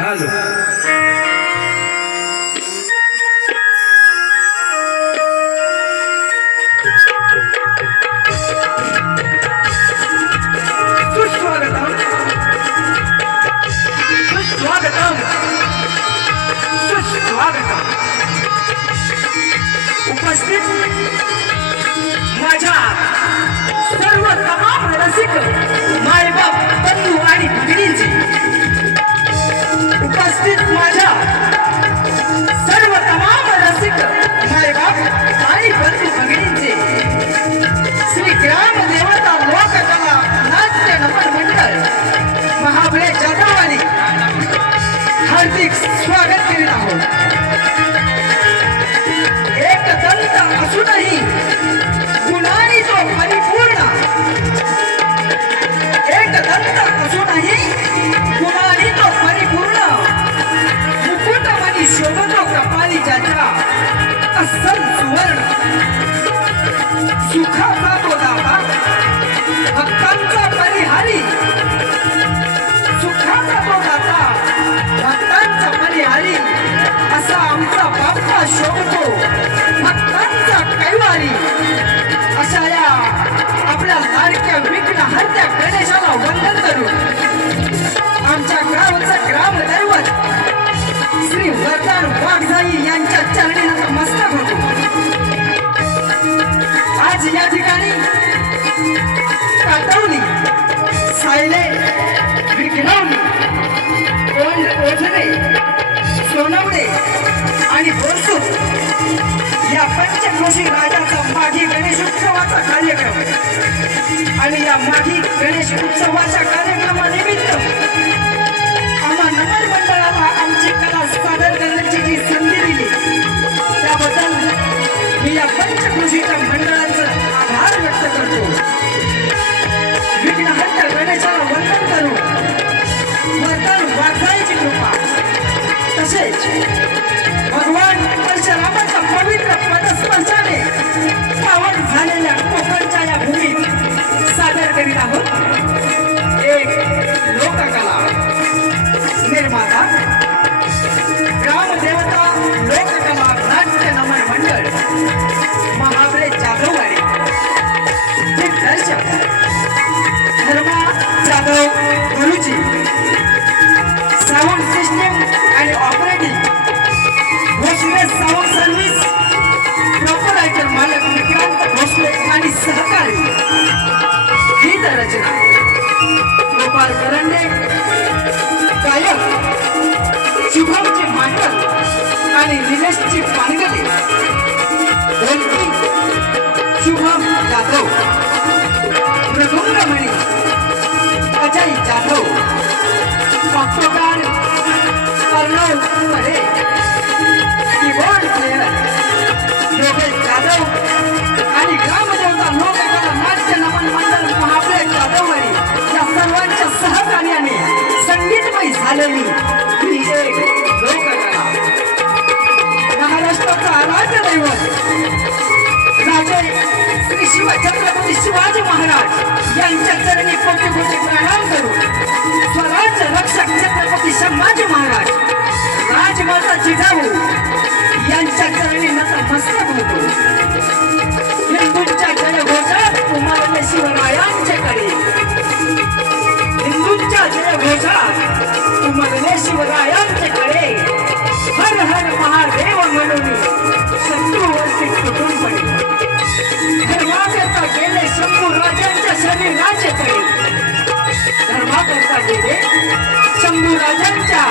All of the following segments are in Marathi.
Hello. असूनही गुणांनी तो परिपूर्ण. एक दंत असूनही आमच्या गावचं ग्राम दैवत श्री वरदान वाघजाई यांच्या चरणी नतमस्तक होतो आज या ठिकाणी काटवली सायले विघ्नवली ओंड ओझरे सोनवडे आणि बोरसूर या पंचक्रोशी राजाचा माघी गणेश उत्सवाचा कार्यक्रम. आणि या माघी गणेश उत्सवाच्या कार्यक्रमानिमित्त आम्हा नगर मंडळाला आमची कला सादर करण्याची जी संधी दिली त्याबद्दल मी या पंचकृषीच्या मंडळाचा आभार व्यक्त करतो. सहकारी गीत रचना गोपाल करंडे गायक शुभमचे मांडव आणि निलेशची पानगते ढोलकी शुभम जाधव. संगीतमय महाराष्ट्राचा आराध्य दैवत. राजे श्री शिवछत्रपती शिवाजी महाराज यांनी राजांच्या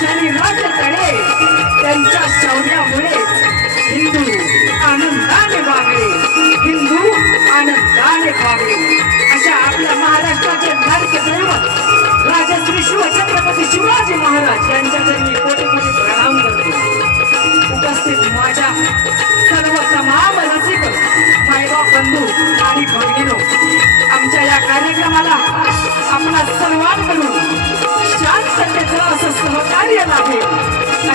शरीराचे तळे त्यांच्या शौर्यामुळे हिंदू आनंदाने वागले. हिंदू आनंदाने वागले. अशा आपल्या महाराष्ट्राचे लाडके दैवत राजश्री शिवछत्रपती शिवाजी महाराज यांच्या जन्मी कोटी कोटी प्रणाम करतो.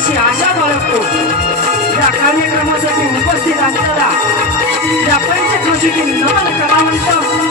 अशी आशा बाळगतो. या कार्यक्रमासाठी उपस्थित असलेला या पंचकृषीतील नमन कलावंत